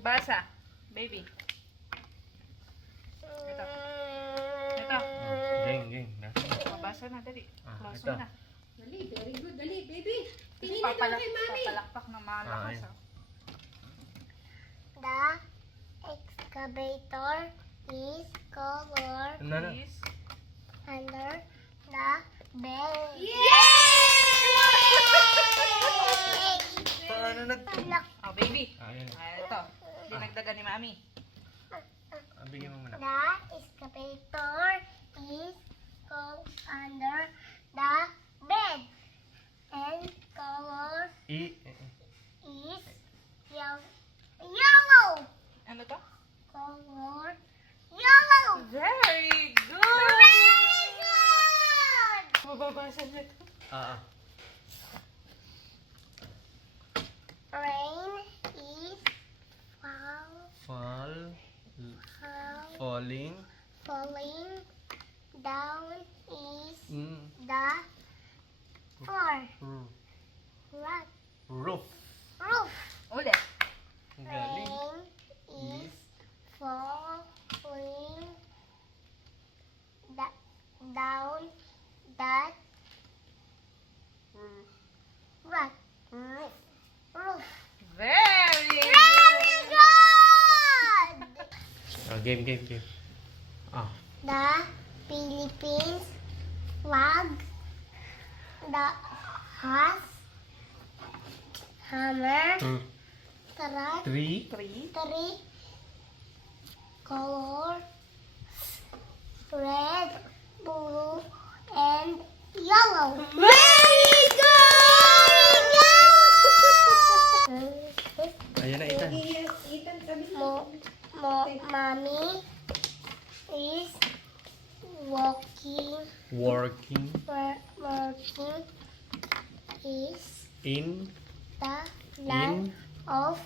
Basa. Baby. Ito. Ito. Ging. Mabasa na, dali. Close ito. mo na. Dali, very good. Dali, baby. Tingin na daw kay mami. Papalakpak ng malakas. Ah, The excavator is covered Ano na? Please. under the bed. Paano nag... Oh, baby. Ayan. Ito. Dinagdagan ni mami. Bigyan mo muna. The excavator is covered under the bed and color I... is yellow. Ano to? Color yellow. Very good! Very good. Mababasa na to. Rain is fall, Falling. falling down is Mm. the floor. Roof. Roof. Ulit. Ang galing. Rain is falling down that roof. Very Very good! good. Game. The Philippines flag has hammer, truck, Three. three colors: red, blue, and yellow. Very good! Ayan na, Ethan. Ethan, sabi mo. Mommy is working is In. the land of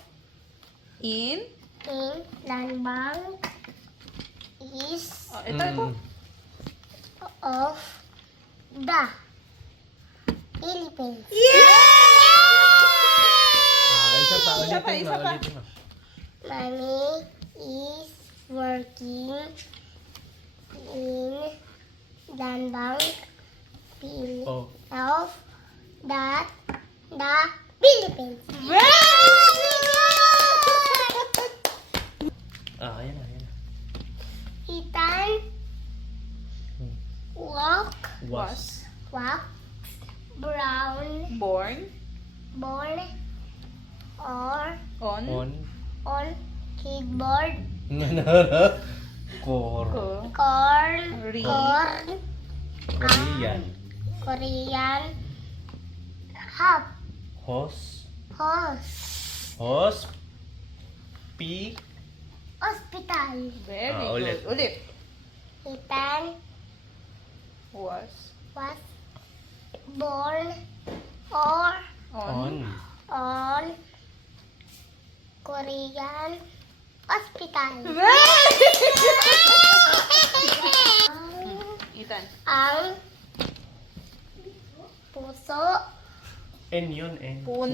In? land bank is Oh, ito. of the Philippines. Isa pa. Isa pa. Ulitin mo. Mommy is working in land bank Oh. of the Philippines. Ayan na. Ethan walk Was. brown Born. or On. on keyboard Core. corn Korean. hop Hos. hospital. Very Ulit. good. Ulit. Ethan Was. was born or On. on Korean hospital. Ethan. Ang puso N yun. Pun.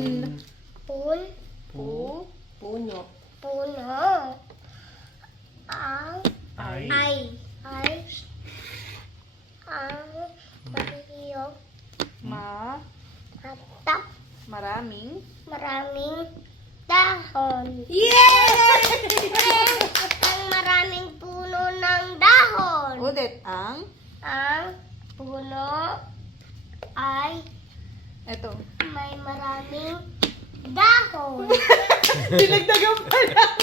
puno Puno. ang Ay. ang mariyong atap Maraming. dahon. Ang maraming puno ng dahon. Ulit. Ang. Ang puno ay Ito. may maraming dahon. Dinagdagan pa lang.